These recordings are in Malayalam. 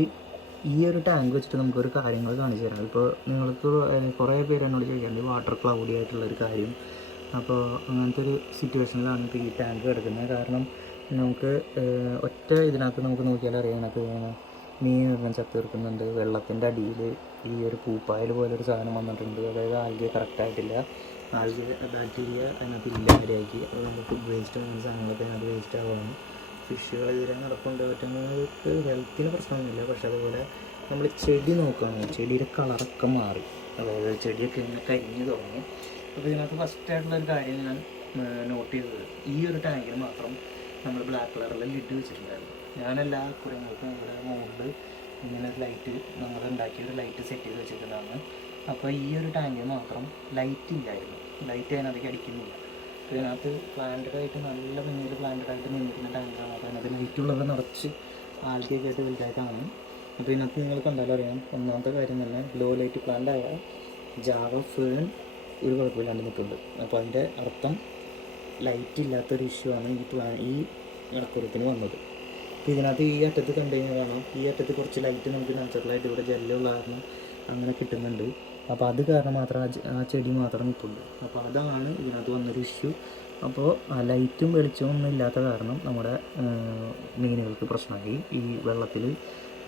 ഈ ഈ ഒരു ടാങ്ക് വെച്ചിട്ട് നമുക്കൊരു കാര്യങ്ങൾ കാണിച്ചു തരാം. ഇപ്പോൾ നിങ്ങൾക്ക് കുറേ പേര് എന്നോട് ചോദിക്കാറുണ്ട് വാട്ടർ ക്ലൗഡി ആയിട്ടുള്ളൊരു കാര്യം. അപ്പോൾ അങ്ങനത്തെ ഒരു സിറ്റുവേഷനിലാണ് ഇപ്പോൾ ഈ ടാങ്ക് കിടക്കുന്നത്. കാരണം നമുക്ക് ഒറ്റ ഇതിനകത്ത് നമുക്ക് നോക്കിയാൽ അറിയാം, അതിനകത്ത് മീൻ ചത്തെടുക്കുന്നുണ്ട്. വെള്ളത്തിൻ്റെ അടിയിൽ ഈ ഒരു പൂപ്പായൽ പോലൊരു സാധനം വന്നിട്ടുണ്ട്. അതായത് ആൽഗെ കറക്റ്റായിട്ടില്ല, ആൽഗെ ബാക്ടീരിയ അതിനകത്ത് ഇല്ലാതെയാക്കി. അപ്പോൾ നമുക്ക് ഫുഡ് വേസ്റ്റ് അങ്ങനെ സാധനങ്ങളൊക്കെ അതിനകത്ത് വേസ്റ്റ് ആവുകയാണ്. ഫിഷുകൾ ഇതിലെ നടപ്പുണ്ട്. പറ്റുന്നവർക്ക് ഹെൽത്തിന് പ്രശ്നമൊന്നുമില്ല. പക്ഷെ അതുപോലെ നമ്മൾ ചെടി നോക്കുകയാണെങ്കിൽ ചെടിയുടെ കളറൊക്കെ മാറി, അതായത് ചെടിയൊക്കെ ഇങ്ങനെ കരിഞ്ഞ് തുടങ്ങി. അപ്പോൾ ഇതിനകത്ത് ഫസ്റ്റായിട്ടുള്ളൊരു കാര്യം ഞാൻ നോട്ട് ചെയ്തത്, ഈ ഒരു ടാങ്കിന് മാത്രം നമ്മൾ ബ്ലാക്ക് കളറിൽ ലിഡ് വെച്ചിട്ടുണ്ടായിരുന്നു. ഞാനെല്ലാ കുരങ്ങൾക്കും ഇവിടെ മുകളിൽ ഇങ്ങനെ ലൈറ്റ് നമ്മൾ ഉണ്ടാക്കിയൊരു ലൈറ്റ് സെറ്റ് ചെയ്ത് വെച്ചിട്ടുണ്ടായിരുന്നു. അപ്പോൾ ഈ ഒരു ടാങ്കിന് മാത്രം ലൈറ്റ് ഇല്ലായിരുന്നു, ലൈറ്റ് അതിനകത്തേക്ക് അടിക്കുന്നില്ല. അപ്പോൾ ഇതിനകത്ത് പ്ലാന്റഡായിട്ട് നല്ല ഭംഗിയിൽ പ്ലാന്റഡായിട്ട് നിന്നിരുന്ന ടാങ്കാണ്. അപ്പോൾ അതിനകത്ത് ലൈറ്റുള്ളത് നിറച്ച് ആൽഗയൊക്കെ ആയിട്ട് വലുതായിട്ടാണ്. അപ്പോൾ ഇതിനകത്ത് നിങ്ങൾ കണ്ടാലും അറിയാം, ഒന്നാമത്തെ കാര്യം തന്നെ ലോ ലൈറ്റ് പ്ലാന്റ് ആയ ജാവ ഫേൺ ഒരു കുഴപ്പമില്ലാണ്ട് നിൽക്കുന്നുണ്ട്. അപ്പോൾ അതിൻ്റെ അർത്ഥം ലൈറ്റ് ഇല്ലാത്തൊരു ഇഷ്യൂ ആണ് ഈ ഇടക്കുറത്തിന് വന്നത്. അപ്പോൾ ഇതിനകത്ത് ഈ അറ്റത്ത് കണ്ടു കഴിഞ്ഞാൽ കാണാം, ഈ അറ്റത്ത് കുറച്ച് ലൈറ്റ് നമുക്ക് നാച്ചുറലായിട്ട് ഇവിടെ ജെല്ലുള്ള കാരണം അങ്ങനെ കിട്ടുന്നുണ്ട്. അപ്പോൾ അത് കാരണം മാത്രം ആ ചെടി മാത്രം നിൽക്കുള്ളൂ. അപ്പോൾ അതാണ് ഇതിനകത്ത് വന്നൊരു ഇഷ്യൂ. അപ്പോൾ ലൈറ്റും വെളിച്ചവും ഒന്നും ഇല്ലാത്ത കാരണം നമ്മുടെ മീനുകൾക്ക് പ്രശ്നമായി. ഈ വെള്ളത്തിൽ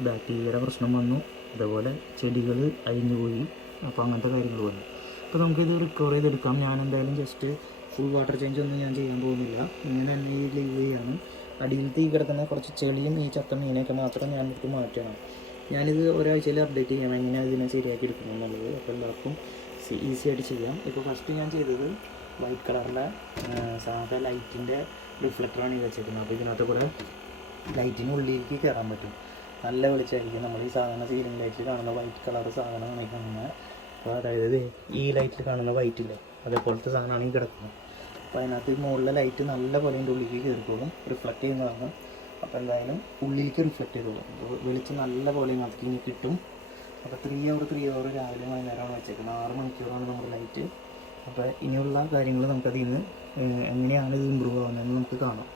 ബാക്ടീരിയയുടെ പ്രശ്നം വന്നു, അതേപോലെ ചെടികൾ അഴിഞ്ഞുപോയി. അപ്പോൾ അങ്ങനത്തെ കാര്യങ്ങൾ വന്നു. അപ്പോൾ നമുക്കിത് റിക്കവർ ചെയ്തെടുക്കാം. ഞാൻ എന്തായാലും ജസ്റ്റ് ഫുൾ വാട്ടർ ചേഞ്ച് ഒന്നും ഞാൻ ചെയ്യാൻ പോകുന്നില്ല, ഇങ്ങനെ തന്നെ ഈ ലീവ് ചെയ്യാണ്. അടിയിലത്തെ ഈ കിടക്കുന്ന കുറച്ച് ചെളിയും ഈ ചത്ത മീനൊക്കെ മാത്രം ഞാൻ എടുത്ത് മാറ്റണം. ഞാനിത് ഒരാഴ്ചയിൽ അപ്ഡേറ്റ് ചെയ്യാം എങ്ങനെയാണ് ഇതിനെ ശരിയാക്കി എടുക്കണം എന്നുള്ളത്. അപ്പോൾ എല്ലാവർക്കും ഈസി ആയിട്ട് ചെയ്യാം. ഇപ്പോൾ ഫസ്റ്റ് ഞാൻ ചെയ്തത് വൈറ്റ് കളറിലെ സാധാ ലൈറ്റിൻ്റെ റിഫ്ലക്ടറാണ് ഇത് വെച്ചേക്കുന്നത്. അപ്പോൾ ഇതിനകത്ത് കൂടെ ലൈറ്റിന് ഉള്ളിലേക്ക് കയറാൻ പറ്റും, നല്ല വെളിച്ചമായിരിക്കും. നമ്മൾ ഈ സാധാരണ സീലിംഗ് ലൈറ്റിൽ കാണുന്ന വൈറ്റ് കളർ സാധനമാണ് ഈ കാണുന്നത്. അപ്പോൾ അതായത് ഈ ലൈറ്റിൽ കാണുന്ന വൈറ്റ് ഇല്ലേ, അതേപോലത്തെ സാധനമാണ് ഈ കിടക്കുന്നത്. അപ്പോൾ അതിനകത്ത് മുകളിലെ ലൈറ്റ് നല്ല പോലെ അതിൻ്റെ ഉള്ളിലേക്ക് കയറിക്കോളും, റിഫ്ലക്റ്റ് ചെയ്യുന്നതാണ്. അപ്പോൾ എന്തായാലും ഉള്ളിലേക്ക് റിഫ്ലക്റ്റ് ചെയ്തോളും. വെളിച്ചം നല്ല പോലെ ഇതിനകത്ത് ഇനി കിട്ടും. അപ്പോൾ 3 hour രാവിലെ വൈകുന്നേരമാണ് വെച്ചേക്കുന്നത്. 6 മണിക്കൂറാണ് നമ്മുടെ ലൈറ്റ്. അപ്പോൾ ഇനിയുള്ള കാര്യങ്ങൾ നമുക്കതിൽ നിന്ന് എങ്ങനെയാണ് ഇത് ഇമ്പ്രൂവ് ആവുന്നതെന്ന് നമുക്ക് കാണാം.